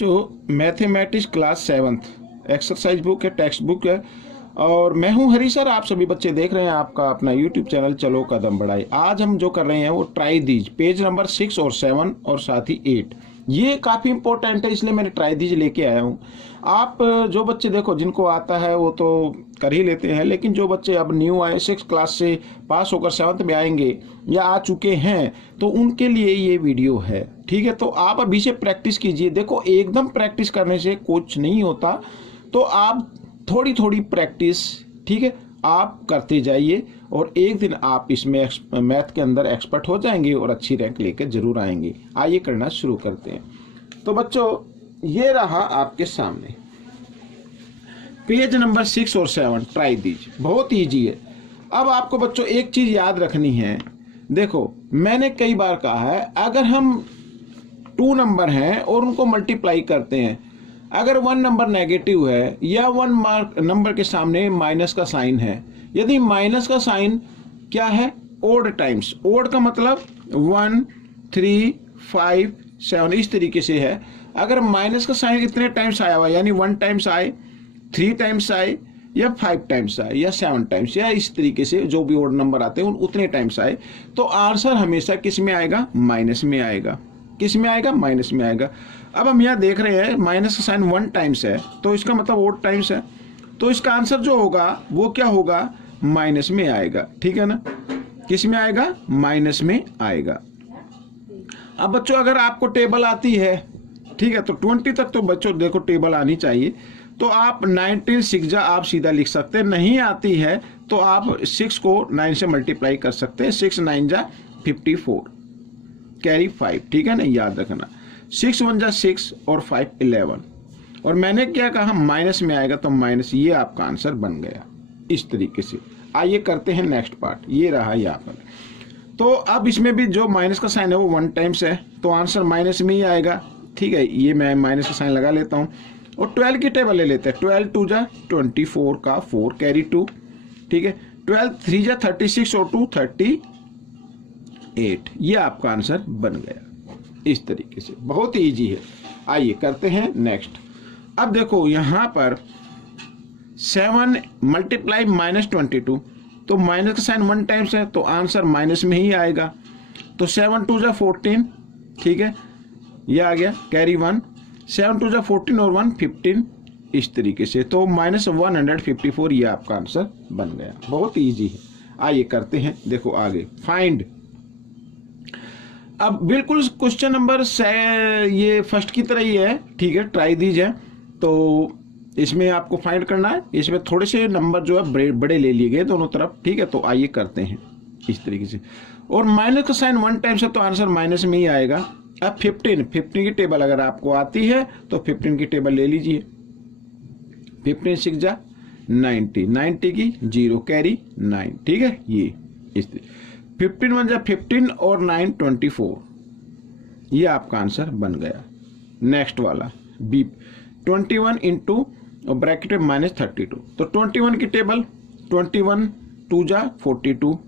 बच्चों mathematics class 7th exercise book है, text book है। और मैं हूं हरी सर। आप सभी बच्चे देख रहे हैं आपका अपना यूट्यूब चैनल चलो कदम बढ़ाई। आज हम जो कर रहे हैं वो ट्राई दीज पेज नंबर 6 और 7 और साथ ही 8। ये काफ़ी इंपॉर्टेंट है, इसलिए मैंने ट्राई दीज लेके आया हूँ। आप जो बच्चे देखो जिनको आता है वो तो कर ही लेते हैं, लेकिन जो बच्चे अब न्यू आए 6 क्लास से पास होकर 7th में आएंगे या आ चुके हैं तो उनके लिए ये वीडियो है। ठीक है, तो आप अभी से प्रैक्टिस कीजिए। देखो एकदम प्रैक्टिस करने से कुछ नहीं होता, तो आप थोड़ी थोड़ी प्रैक्टिस, ठीक है, आप करते जाइए और एक दिन आप इसमें मैथ के अंदर एक्सपर्ट हो जाएंगे और अच्छी रैंक लेकर जरूर आएंगे। आइए करना शुरू करते हैं। तो बच्चों ये रहा आपके सामने पेज नंबर 6 और 7 ट्राई दीजिए, बहुत ईजी है। अब आपको बच्चों एक चीज याद रखनी है। देखो मैंने कई बार कहा है, अगर हम 2 नंबर हैं और उनको मल्टीप्लाई करते हैं, अगर 1 नंबर नेगेटिव है या 1 नंबर के सामने माइनस का साइन है, यदि माइनस का साइन क्या है ओड टाइम्स, ओड का मतलब 1 3 5 7 इस तरीके से है। अगर माइनस का साइन इतने टाइम्स आया हुआ, यानी 1 टाइम्स आए, 3 टाइम्स आए या 5 टाइम्स आए या 7 टाइम्स, या इस तरीके से जो भी ओड नंबर आते हैं उतने टाइम्स आए, तो आंसर हमेशा किस में आएगा? माइनस में आएगा। किस में आएगा? माइनस में आएगा। अब हम यहाँ देख रहे हैं माइनस का साइन 1 टाइम्स है, तो इसका मतलब ओड टाइम्स है, तो इसका आंसर जो होगा वो क्या होगा? माइनस में आएगा। ठीक है ना, किस में आएगा? माइनस में आएगा। अब बच्चों अगर आपको टेबल आती है, ठीक है, तो 20 तक तो बच्चों देखो टेबल आनी चाहिए, तो आप 19 6 जा आप सीधा लिख सकते हैं। नहीं आती है तो आप 6 को 9 से मल्टीप्लाई कर सकते हैं। 6 9 जा 54 कैरी 5, ठीक है ना, याद रखना। 6 1 जा 6 और 5 11, और मैंने क्या कहा? माइनस में आएगा, तो माइनस, ये आपका आंसर बन गया इस तरीके से। आइए करते हैं नेक्स्ट पार्ट। ये रहा यहाँ पर। तो अब इसमें भी जो माइनस का साइन है वो 1 टाइम्स है, तो आंसर माइनस में ही आएगा। ठीक है, ये मैं माइनस का साइन लगा लेता हूँ और 12 की टेबल ले लेते हैं। 12 2 जा 24 का 4 कैरी 2, ठीक है। 12 3 जा 36 और 2 38, ये आपका आंसर बन गया इस तरीके से। बहुत ही ईजी है। आइए करते हैं नेक्स्ट। अब देखो यहाँ पर 7 मल्टीप्लाई -22, तो माइनस का साइन 1 टाइम्स है, तो आंसर माइनस में ही आएगा। तो 7 2 जा 14, ठीक है, ये आ गया कैरी 1। 7 2 जा 14 और 1 15 इस तरीके से, तो -154, ये आपका आंसर बन गया। बहुत ईजी है। आइए करते हैं, देखो आगे फाइंड। अब बिल्कुल क्वेश्चन नंबर ये फर्स्ट की तरह ही है, ठीक है, ट्राई दीजिए। तो इसमें आपको फाइंड करना है। इसमें थोड़े से नंबर जो है बड़े ले लिए गए दोनों तरफ, ठीक है। तो आइए करते हैं इस तरीके से। और माइनस का साइन 1 टाइम्स है, तो आंसर माइनस में ही आएगा। अब 15 की टेबल अगर आपको आती है तो 15 की टेबल ले लीजिए। 15 6 जा 90, 90 की 0 कैरी 9, ठीक है, ये इस 15 1 जा 15 और 9 24, ये आपका आंसर बन गया। नेक्स्ट वाला बी 21 इंटू ब्रैकेट में -32, तो 21 की टेबल 21 2 जा 42,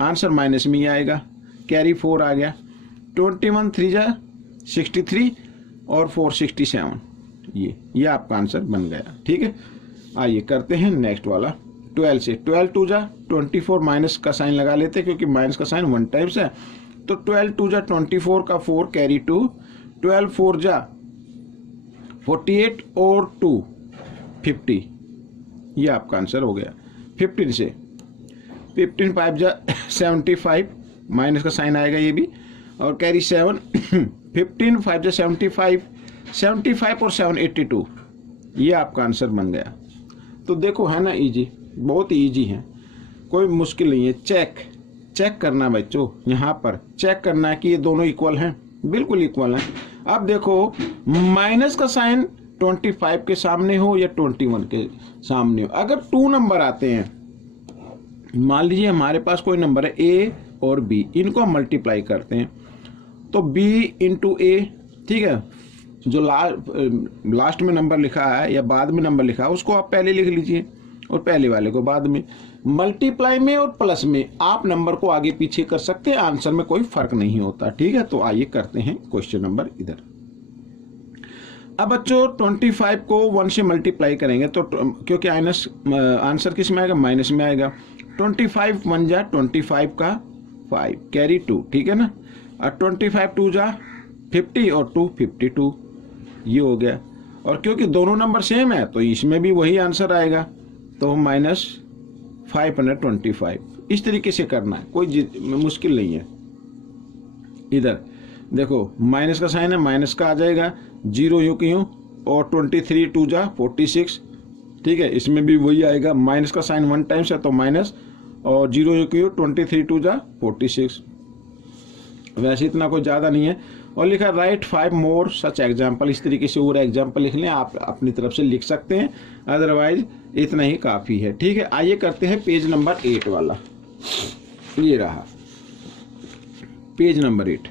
आंसर माइनस में ही आएगा, कैरी 4 आ गया। 21 3 जा 63 और 4 67, ये आपका आंसर बन गया। ठीक है, आइए करते हैं नेक्स्ट वाला 12 से। 12 2 जा 24, माइनस का साइन लगा लेते हैं क्योंकि माइनस का साइन 1 टाइम्स है, तो 12 2 जा 24 का 4 कैरी 2, 12 4 जा 48 और 2 50, ये आपका आंसर हो गया। 15 से 15 5 जा 75, माइनस का साइन आएगा ये भी, और कैरी 7 15 5 जा 75, 75 और 7 82, ये आपका आंसर बन गया। तो देखो है ना इजी, बहुत ईजी है, कोई मुश्किल नहीं है। चेक करना बच्चों, यहाँ पर चेक करना है कि ये दोनों इक्वल हैं, बिल्कुल इक्वल हैं। अब देखो माइनस का साइन 25 के सामने हो या 21 के सामने हो, अगर 2 नंबर आते हैं, मान लीजिए हमारे पास कोई नंबर है A और B, इनको हम मल्टीप्लाई करते हैं, तो B इंटू A, ठीक है, जो लास्ट में नंबर लिखा है या बाद में नंबर लिखा है उसको आप पहले लिख लीजिए और पहले वाले को बाद में। मल्टीप्लाई में और प्लस में आप नंबर को आगे पीछे कर सकते हैं, आंसर में कोई फर्क नहीं होता। ठीक है, तो आइए करते हैं क्वेश्चन नंबर इधर। अब बच्चों 25 को 1 से मल्टीप्लाई करेंगे तो क्योंकि आंसर किस में आएगा, माइनस में आएगा। 25 1 जा 25 का 5 कैरी 2, ठीक है ना। और 25 2 जा 50 और 2 52, ये हो गया। और क्योंकि दोनों नंबर सेम है तो इसमें भी वही आंसर आएगा, तो -525। इस तरीके से करना है, कोई मुश्किल नहीं है। इधर देखो माइनस का साइन है, माइनस का आ जाएगा, 0 यूं की यूं, और 23 2 जा 46, ठीक है। इसमें भी वही आएगा, माइनस का साइन 1 टाइम्स है तो माइनस, और 0 यूं की यूं, 23 2 जा 46। वैसे इतना कोई ज़्यादा नहीं है। और लिखा राइट 5 मोर सच एग्जाम्पल, इस तरीके से और एग्जाम्पल लिख लें, आप अपनी तरफ से लिख सकते हैं, अदरवाइज इतना ही काफ़ी है, ठीक है। आइए करते हैं पेज नंबर 8 वाला। ये रहा पेज नंबर 8।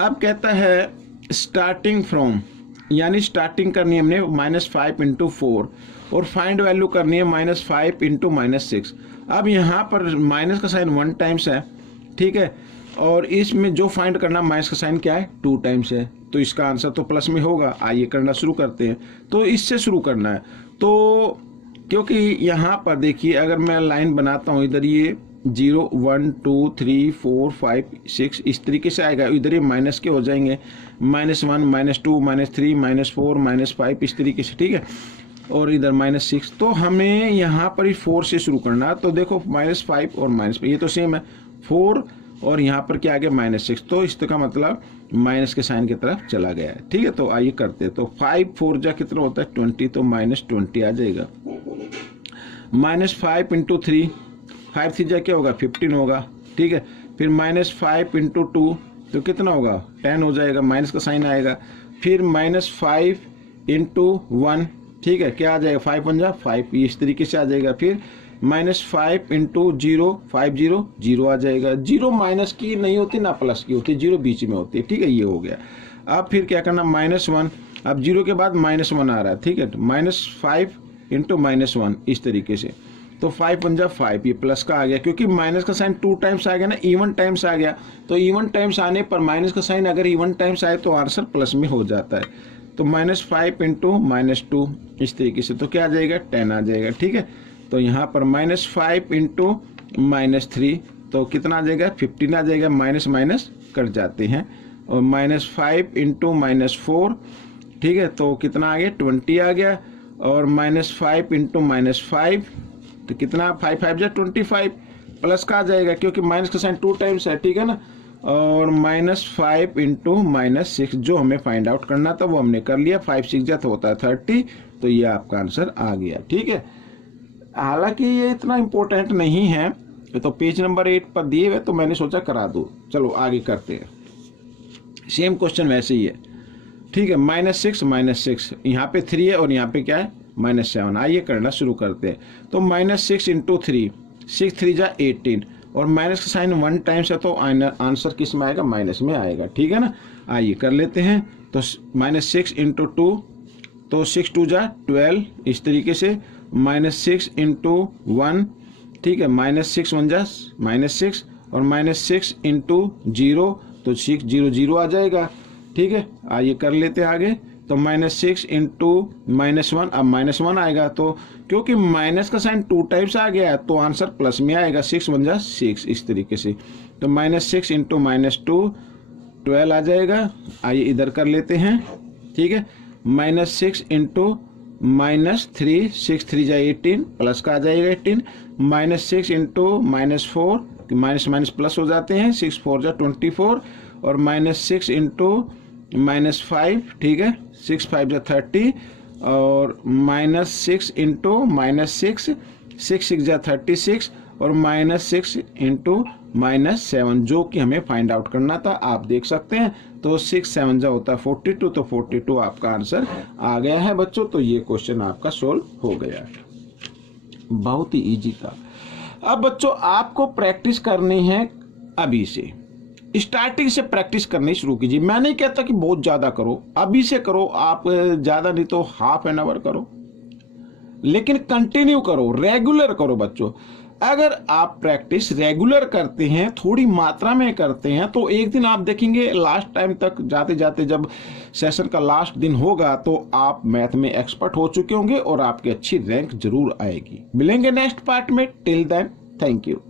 अब कहता है स्टार्टिंग फ्रॉम, यानी स्टार्टिंग करनी है हमने -5 × 4 और फाइंड वैल्यू करनी है -5 × -6। अब यहाँ पर माइनस का साइन 1 टाइम्स है, ठीक है, और इसमें जो फाइंड करना माइनस का साइन क्या है 2 टाइम्स है, तो इसका आंसर तो प्लस में होगा। आइए करना शुरू करते हैं। तो इससे शुरू करना है, तो क्योंकि यहाँ पर देखिए अगर मैं लाइन बनाता हूँ, इधर ये 0 1 2 3 4 5 6 इस तरीके से आएगा, इधर ये माइनस के हो जाएंगे, -1 -2 -3 -4 -5 इस तरीके से, ठीक है, और इधर -6। तो हमें यहाँ पर ही 4 से शुरू करना है। तो देखो -5 और -5 ये तो सेम है, 4 और यहाँ पर क्या आ गया -6, तो इसका मतलब माइनस के साइन की तरफ चला गया है, ठीक है। तो आइए करते हैं। तो 5 4 जा कितना होता है 20, तो -20 आ जाएगा। -5 × 3, 5 3 जा क्या होगा 15 होगा, ठीक है। फिर -5 × 2 तो कितना होगा 10 हो जाएगा, माइनस का साइन आएगा। फिर -5 × 1, ठीक है, क्या आ जाएगा 5 1 जा 5, इस तरीके से आ जाएगा। फिर -5 × 0 5 0 0 आ जाएगा। 0 माइनस की नहीं होती ना प्लस की होती, 0 बीच में होती है, ठीक है, ये हो गया। अब फिर क्या करना -1, अब 0 के बाद -1 आ रहा है, ठीक है, -5 × -1 इस तरीके से। तो 5 1 जा 5, ये प्लस का आ गया, क्योंकि माइनस का साइन 2 टाइम्स आ गया ना, इवन टाइम्स आ गया। तो इवन टाइम्स आने पर माइनस का साइन अगर इवन टाइम्स आए तो आंसर प्लस में हो जाता है। तो -5 × -2 इस तरीके से, तो क्या आ जाएगा 10 आ जाएगा, ठीक है। तो यहाँ पर -5 × -3 तो कितना आ जाएगा 15 आ जाएगा, माइनस माइनस कट जाते हैं। और -5 × -4, ठीक है, तो कितना आ गया 20 आ गया। और -5 × -5 तो कितना 5 5 जा 25 प्लस का आ जाएगा, क्योंकि माइनस का साइन 2 टाइम्स है, ठीक है ना। और -5 × -6 जो हमें फाइंड आउट करना था वो हमने कर लिया। 5 6 जा तो होता है 30, तो ये आपका आंसर आ गया, ठीक है। हालांकि ये इतना इम्पोर्टेंट नहीं है, तो पेज नंबर 8 पर दिए हुए तो मैंने सोचा करा दो। चलो आगे करते हैं, सेम क्वेश्चन वैसे ही है, ठीक है। -6 यहाँ पे 3 है और यहाँ पे क्या है -7। आइए करना शुरू करते हैं। तो -6 × 3, 6 3 जा 18, और माइनस का साइन 1 टाइम्स है तो आंसर किस में आएगा माइनस में आएगा, ठीक है ना। आइए कर लेते हैं। तो -6 × 2, तो 6 2 जा 12 इस तरीके से। -6 × 1, ठीक है, -6 1 जा -6, और -6 × 0 तो 6 0 0 आ जाएगा, ठीक है। आइए कर लेते हैं आगे। तो -6 × -1, अब -1 आएगा, तो क्योंकि माइनस का साइन 2 टाइम्स आ गया है तो आंसर प्लस में आएगा, 6 1 जा 6 इस तरीके से। तो -6 × -2 12 आ जाएगा। आइए इधर कर लेते हैं, ठीक है। -6 × -3, 6 3 जा 18 प्लस का आ जाएगा 18। -6 × -4, माइनस माइनस प्लस हो जाते हैं, 6 4 जा 24। और -6 × -5, ठीक है, 6 5 जा 30। और -6 × -6, 6 6 जा 36। और -6 × -7 जो कि हमें फाइंड आउट करना था, आप देख सकते हैं। तो 6 7 जा होता है 42, तो 42 आपका आंसर आ गया है बच्चों। तो ये क्वेश्चन आपका सोल्व हो गया, बहुत ही इजी था। अब बच्चों आपको प्रैक्टिस करनी है, अभी से स्टार्टिंग से प्रैक्टिस करनी शुरू कीजिए। मैं नहीं कहता कि बहुत ज़्यादा करो, अभी से करो आप, ज़्यादा नहीं तो ½ एन आवर करो, लेकिन कंटिन्यू करो, रेगुलर करो बच्चों। अगर आप प्रैक्टिस रेगुलर करते हैं, थोड़ी मात्रा में करते हैं, तो एक दिन आप देखेंगे लास्ट टाइम तक जाते जाते जब सेशन का लास्ट दिन होगा तो आप मैथ में एक्सपर्ट हो चुके होंगे और आपकी अच्छी रैंक जरूर आएगी। मिलेंगे नेक्स्ट पार्ट में। Till then, thank you.